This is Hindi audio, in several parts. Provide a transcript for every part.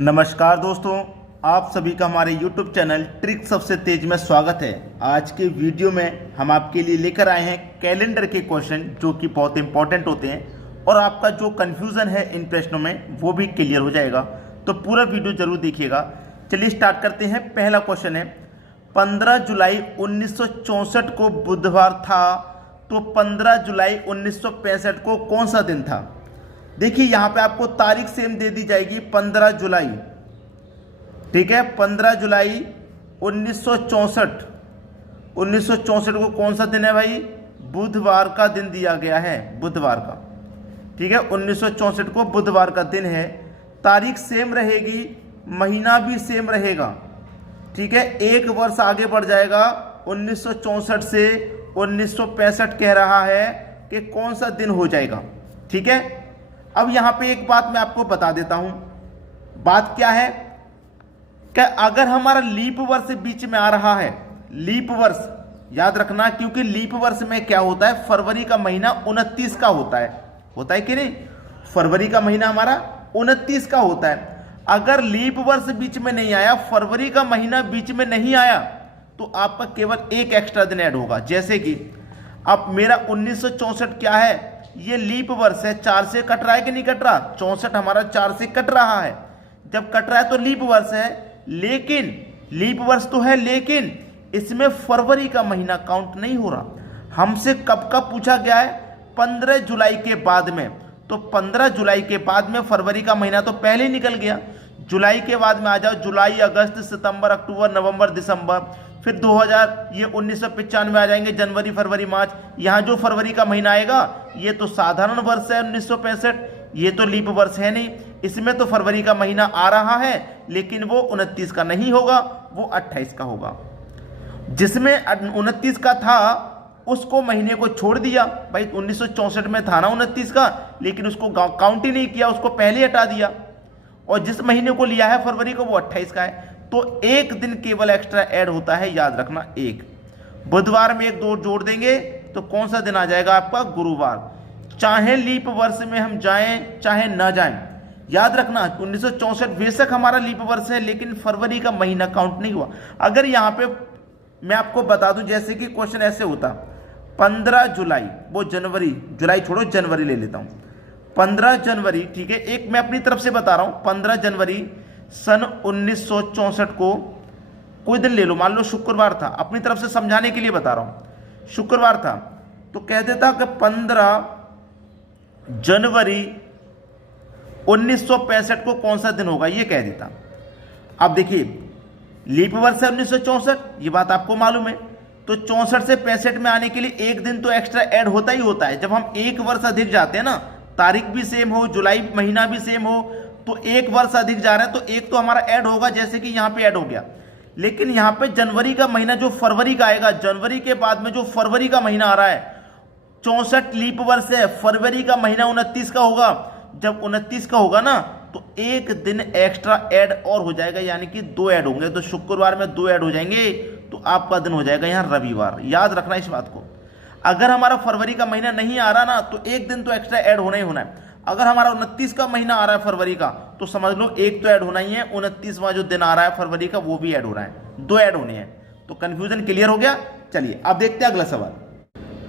नमस्कार दोस्तों, आप सभी का हमारे YouTube चैनल ट्रिक सबसे तेज में स्वागत है। आज के वीडियो में हम आपके लिए लेकर आए हैं कैलेंडर के क्वेश्चन जो कि बहुत इंपॉर्टेंट होते हैं और आपका जो कंफ्यूजन है इन प्रश्नों में वो भी क्लियर हो जाएगा। तो पूरा वीडियो जरूर देखिएगा। चलिए स्टार्ट करते हैं। पहला क्वेश्चन है 15 जुलाई 1964 को बुधवार था, तो 15 जुलाई 1965 को कौन सा दिन था? देखिए यहां पे आपको तारीख सेम दे दी जाएगी 15 जुलाई, ठीक है। 15 जुलाई 1964 को कौन सा दिन है भाई? बुधवार का दिन दिया गया है, बुधवार का, ठीक है। 1964 को बुधवार का दिन है। तारीख सेम रहेगी, महीना भी सेम रहेगा, ठीक है। एक वर्ष आगे बढ़ जाएगा। 1964 से 1965 कह रहा है कि कौन सा दिन हो जाएगा, ठीक है। अब यहां पे एक बात मैं आपको बता देता हूं। बात क्या है कि अगर हमारा लीप वर्ष बीच में आ रहा है, लीप वर्ष याद रखना, क्योंकि लीप वर्ष में क्या होता है, फरवरी का महीना 29 का होता है कि नहीं? फरवरी का महीना हमारा 29 का होता है। अगर लीप वर्ष बीच में नहीं आया, फरवरी का महीना बीच में नहीं आया, तो आपका केवल एक एक्स्ट्रा दिन ऐड होगा। जैसे कि अब मेरा 1964 क्या है, ये लीप वर्ष है, 4 से कट रहा है कि नहीं कट रहा? 64 हमारा 4 से कट रहा है। जब कट रहा है तो लीप वर्ष है, लेकिन लीप वर्ष तो है, लेकिन इसमें फरवरी का महीना काउंट नहीं हो रहा। हमसे कब का पूछा गया है? 15 जुलाई के बाद में। तो 15 जुलाई के बाद में फरवरी का महीना तो पहले ही निकल गया। जुलाई के बाद में आ जाओ, जुलाई, अगस्त, सितंबर, अक्टूबर, नवंबर, दिसंबर, फिर 2000, ये 1995 आ जाएंगे, जनवरी, फरवरी, मार्च। यहाँ जो फरवरी का महीना आएगा ये तो साधारण वर्ष है 1965, ये तो लीप वर्ष है नहीं। इसमें तो फरवरी का महीना आ रहा है, लेकिन वो 29 का नहीं होगा, वो 28 का होगा। जिसमें 29 का था उसको महीने को छोड़ दिया भाई। 1964 में था ना 29 का, लेकिन उसको काउंट ही नहीं किया, उसको पहले हटा दिया। और जिस महीने को लिया है फरवरी को, वो 28 का है। तो एक दिन केवल एक्स्ट्रा ऐड होता है, याद रखना, एक। बुधवार में एक दो जोड़ देंगे तो कौन सा दिन आ जाएगा आपका? गुरुवार। चाहे लीप वर्ष में हम जाएं चाहे ना जाएं, याद रखना 1964 बेशक हमारा लीप वर्ष है, लेकिन फरवरी का महीना काउंट नहीं हुआ। अगर यहां पे मैं आपको बता दूं, जैसे कि क्वेश्चन ऐसे होता 15 जुलाई, वो जनवरी, जुलाई छोड़ो जनवरी ले लेता हूं, 15 जनवरी, ठीक है। एक मैं अपनी तरफ से बता रहा हूं, 15 जनवरी सन 1964 को कोई दिन ले लो, मान लो शुक्रवार था, अपनी तरफ से समझाने के लिए बता रहा हूं, शुक्रवार था, तो कह देता कि 15 जनवरी 1965 को कौन सा दिन होगा, ये कह देता। अब देखिए लीप वर्ष है 1964, ये बात आपको मालूम है। तो 64 से 65 में आने के लिए एक दिन तो एक्स्ट्रा ऐड होता ही होता है। जब हम एक वर्ष अधिक जाते हैं ना, तारीख भी सेम हो, जुलाई महीना भी सेम हो, तो एक वर्ष अधिक जा रहे हैं तो एक तो हमारा ऐड होगा, जैसे कि यहां पे ऐड हो गया। लेकिन यहां पे जनवरी का महीना जो फरवरी का आएगा, जनवरी के बाद में जो फरवरी का महीना आ रहा है, 64 लीप वर्ष है, फरवरी का महीना 29 का होगा। जब 29 का होगा ना, तो एक दिन एक्स्ट्रा ऐड और हो जाएगा, यानी कि 2 ऐड होंगे। तो शुक्रवार में 2 ऐड हो जाएंगे, तो आपका दिन हो जाएगा यहां रविवार। याद रखना इस बात को। अगर हमारा फरवरी का महीना नहीं आ रहा ना, तो एक दिन तो एक्स्ट्रा ऐड होना ही होना है। अगर हमारा 29 का महीना आ रहा है फरवरी का, तो समझ लो एक तो ऐड होना ही है। 29वां जो दिन आ रहा है फरवरी का, वो भी ऐड हो रहा है, 2 ऐड होने हैं। तो कंफ्यूजन क्लियर हो गया। चलिए अब देखते हैं अगला सवाल।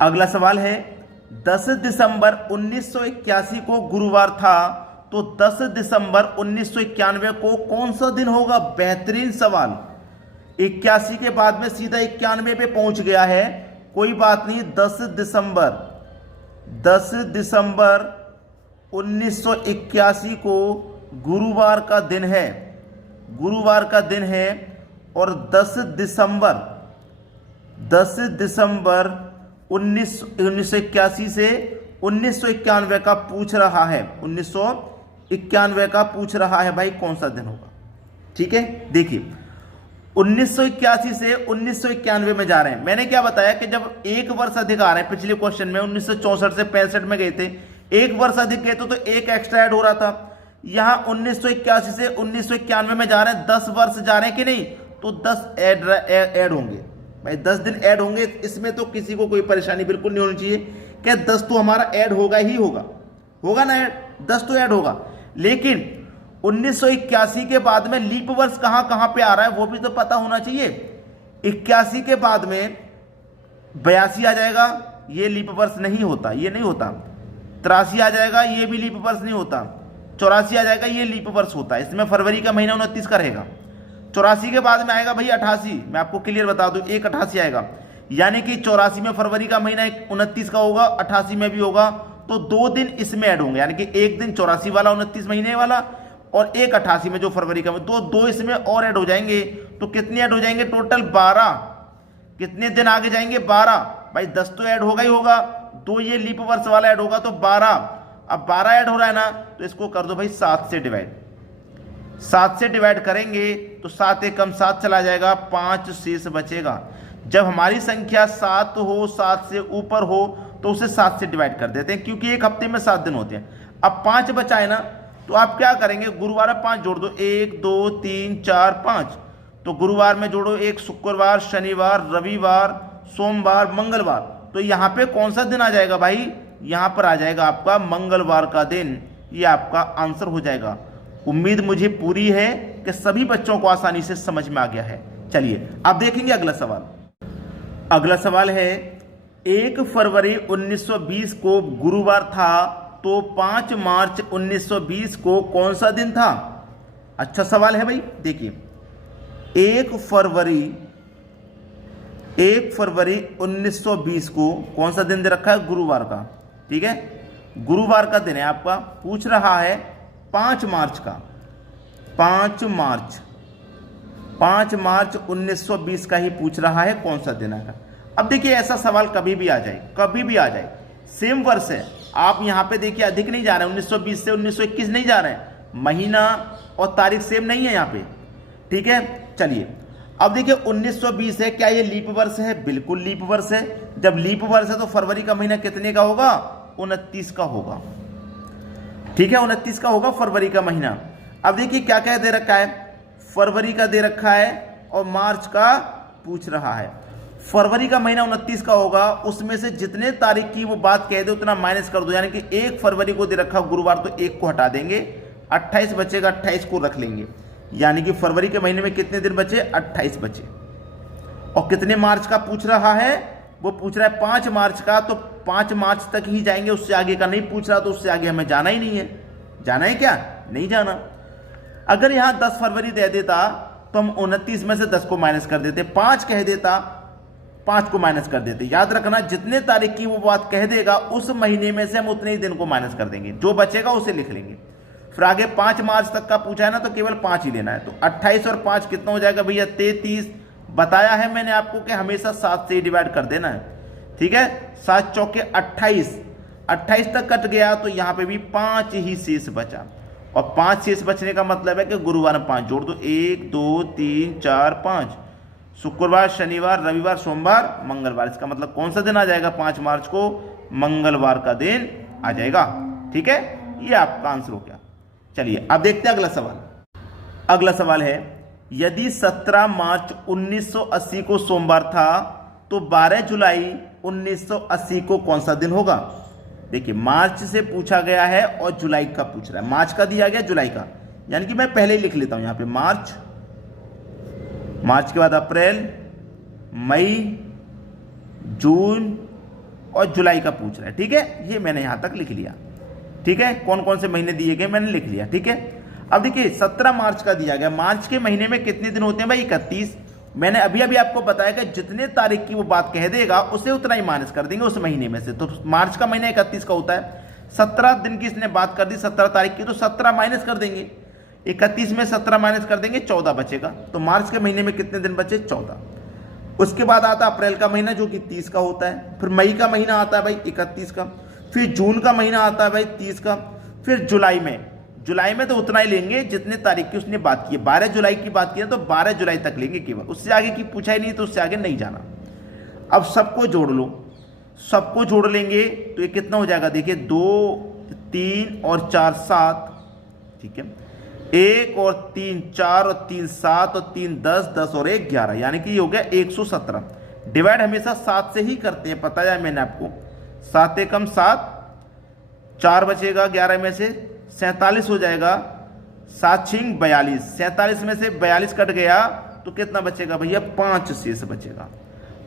अगला सवाल है 10 दिसंबर 1981 को गुरुवार था, तो 10 दिसंबर 1991 को कौन सा दिन होगा? बेहतरीन सवाल। 81 के बाद में सीधा 91 पे पहुंच गया है, कोई बात नहीं। 10 दिसंबर 1981 को गुरुवार का दिन है, गुरुवार का दिन है। और 10 दिसंबर 1981 से 1991 का पूछ रहा है, 1991 का पूछ रहा है भाई, कौन सा दिन होगा? ठीक है, देखिए 1981 से 1991 में जा रहे हैं। मैंने क्या बताया कि जब एक वर्ष अधिक आ रहे हैं, पिछले क्वेश्चन में 1964 से 65 में गए थे, एक वर्ष अधिक गए तो एक एक्स्ट्रा ऐड हो रहा था। यहां 1981 से 1991 में जा रहे हैं, 10 वर्ष जा रहे हैं कि नहीं, तो 10 ऐड होंगे भाई, 10 दिन ऐड होंगे। इसमें तो किसी को कोई परेशानी बिल्कुल नहीं होनी चाहिए। क्या 10 तो हमारा ऐड होगा ही होगा ना, ऐड 10 तो ऐड होगा। लेकिन 1981 के बाद में लीप वर्ष कहां कहां पे आ रहा है वो भी तो पता होना चाहिए। 81 के बाद में 82 आ जाएगा, ये लीप वर्ष नहीं होता, ये नहीं होता। 83 आ जाएगा, ये भी लीप वर्ष नहीं होता। 84 आ जाएगा, ये लीप वर्ष होता है। इसमें फरवरी का महीना 29 का रहेगा। 84 के बाद में आएगा भाई 88, मैं आपको क्लियर बता दूं, 1/88 आएगा, यानी कि 84 में फरवरी का महीना 29 का होगा, 88 में भी होगा, तो 2 दिन इसमें ऐड होंगे, यानी कि एक दिन 84 वाला 29 महीने वाला और 1/88 में जो फरवरी का, दो इसमें और ऐड हो जाएंगे। तो कितने ऐड हो जाएंगे? टोटल 12। कितने दिन आगे जाएंगे? 12। भाई 10 तो ऐड होगा ही होगा, 2 ये लीप वर्ष वाला ऐड होगा तो 12। अब 12 ऐड हो रहा है ना, तो इसको कर दो भाई 7 से डिवाइड। 7 से डिवाइड करेंगे तो 7 एकम 7 चला जाएगा, 5 शेष बचेगा। जब हमारी संख्या 7 हो, 7 से ऊपर हो, तो उसे 7 से डिवाइड कर देते हैं, क्योंकि एक हफ्ते में 7 दिन होते हैं। अब 5 बचा है ना, तो आप क्या करेंगे? गुरुवार में 5 जोड़ दो, 1 2 3 4 5। तो गुरुवार में जोड़ो 1, शुक्रवार, शनिवार, रविवार, सोमवार, मंगलवार। तो यहां पे कौन सा दिन आ जाएगा भाई? यहां पर आ जाएगा आपका मंगलवार का दिन। ये आपका आंसर हो जाएगा। उम्मीद मुझे पूरी है कि सभी बच्चों को आसानी से समझ में आ गया है। चलिए अब देखेंगे अगला सवाल। अगला सवाल है, 1 फरवरी 1920 को गुरुवार था, तो 5 मार्च 1920 को कौन सा दिन था? अच्छा सवाल है भाई। देखिए 1 फरवरी 1920 को कौन सा दिन दे रखा है? गुरुवार का। ठीक है, गुरुवार का दिन है आपका। पूछ रहा है 5 मार्च का। 5 मार्च 1920 का ही पूछ रहा है, कौन सा दिन है। अब देखिए ऐसा सवाल कभी भी आ जाए, कभी भी आ जाए, सेम वर्ष है। आप यहां पे देखिए अधिक नहीं जा रहे हैं, 1920 से 1921 नहीं जा रहे हैं, महीना और तारीख सेम नहीं है यहाँ पे। ठीक है, चलिए अब देखिए 1920 है, क्या ये लीप वर्ष है? बिल्कुल लीप वर्ष है। जब लीप वर्ष है तो फरवरी का महीना कितने का होगा? 29 का होगा। ठीक है, 29 का होगा फरवरी का महीना। अब देखिए क्या क्या दे रखा है? फरवरी का दे रखा है और मार्च का पूछ रहा है। फरवरी का महीना 29 का होगा, उसमें से जितने तारीख की वो बात कह दे उतना माइनस कर दो, यानी कि 1 फरवरी को दे रखा गुरुवार, तो 1 को हटा देंगे, 28 बचेगा, 28 को रख लेंगे, यानी कि फरवरी के महीने में कितने दिन बचे? 28 बचे। और कितने मार्च का पूछ रहा है? वो पूछ रहा है 5 मार्च का, तो 5 मार्च तक ही जाएंगे, उससे आगे का नहीं पूछ रहा, तो उससे आगे हमें जाना ही नहीं है। जाना है क्या? नहीं जाना। अगर यहां 10 फरवरी दे देता तो हम 29 में से 10 को माइनस कर देते, 5 कह देता 5 को माइनस कर देते। याद रखना जितने तारीख की वो बात कह देगा उस महीने में से हम उतने ही दिन को माइनस कर देंगे, जो बचेगा उसे लिख लेंगे। फिर आगे 5 मार्च तक का पूछा है ना, तो केवल 5 ही लेना है। तो 28 और 5 कितना हो जाएगा भैया? 33। बताया है मैंने आपको कि हमेशा 7 से ही डिवाइड कर देना है। ठीक है, 7 चौके 28, 28 तक कट गया, तो यहां पे भी 5 ही शेष बचा। और 5 शेष बचने का मतलब है कि गुरुवार में 5 जोड़ दो, 1 2 3 4 5, शुक्रवार, शनिवार, रविवार, सोमवार, मंगलवार। इसका मतलब कौन सा दिन आ जाएगा? 5 मार्च को मंगलवार का दिन आ जाएगा। ठीक है, ये आपका आंसर हो गया। चलिए अब देखते हैं अगला सवाल। अगला सवाल है, यदि 17 मार्च 1980 को सोमवार था, तो 12 जुलाई 1980 को कौन सा दिन होगा? देखिए मार्च से पूछा गया है और जुलाई का पूछ रहा है। मार्च का दिया गया, जुलाई का, यानी कि मैं पहले ही लिख लेता हूं यहां पे मार्च, मार्च के बाद अप्रैल, मई, जून और जुलाई का पूछ रहा है। ठीक है, ये मैंने यहां तक लिख लिया। ठीक है, कौन कौन से महीने दिए गए मैंने लिख लिया। ठीक है, अब देखिए 17 मार्च का दिया गया। मार्च के महीने में कितने दिन होते हैं भाई? 31। मैंने अभी अभी आपको बताया कि जितने तारीख की वो बात कह देगा उसे उतना ही माइनस कर देंगे उस महीने में से। तो मार्च का महीना 31 का होता है। 17 दिन की इसने बात कर दी, 17 तारीख की, तो 17 माइनस कर देंगे। 31 में 17 माइनस कर देंगे, 14 बचेगा। तो मार्च के महीने में कितने दिन बचे? 14। उसके बाद आता अप्रैल का महीना जो कि 30 का होता है। फिर मई का महीना आता है भाई 31 का। फिर जून का महीना आता है भाई 30 का। फिर जुलाई में तो उतना ही लेंगे जितने तारीख की उसने बात की है। 12 जुलाई की बात की है तो 12 जुलाई तक लेंगे केवल, उससे आगे की पूछा ही नहीं, तो उससे आगे नहीं जाना। अब सबको जोड़ लो, सबको जोड़ लेंगे तो ये कितना हो जाएगा? देखिए 2 3 और 4 7। ठीक है, 1 और 3 4 और 3 7 और 3 10, 10 और 1 11, यानी कि ये हो गया 117। डिवाइड हमेशा 7 से ही करते हैं, पता है मैंने आपको। 7 एकम 7, 4 बचेगा 11 में से, 47 हो जाएगा। 7 छिंग 42, 47 में से 42 कट गया तो कितना बचेगा भैया? 5 शेष बचेगा।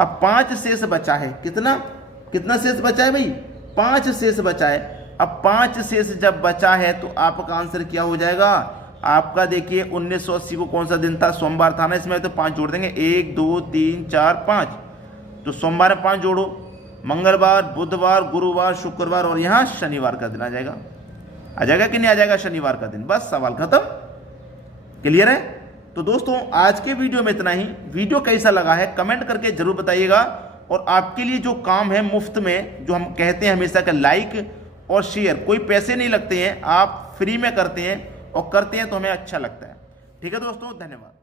अब 5 शेष बचा है, कितना शेष बचा है भाई? 5 शेष बचा है। अब 5 शेष जब बचा है तो आपका आंसर क्या हो जाएगा? आपका देखिए 1980 को कौन सा दिन था? सोमवार था ना, इसमें तो 5 जोड़ देंगे, 1 2 3 4 5, तो सोमवार में 5 जोड़ो, मंगलवार, बुधवार, गुरुवार, शुक्रवार और यहाँ शनिवार का दिन आ जाएगा कि नहीं आ जाएगा? शनिवार का दिन। बस सवाल खत्म। क्लियर है? तो दोस्तों आज के वीडियो में इतना ही। वीडियो कैसा लगा है कमेंट करके जरूर बताइएगा, और आपके लिए जो काम है मुफ्त में, जो हम कहते हैं हमेशा का लाइक और शेयर, कोई पैसे नहीं लगते हैं, आप फ्री में करते हैं और करते हैं तो हमें अच्छा लगता है। ठीक है दोस्तों, धन्यवाद।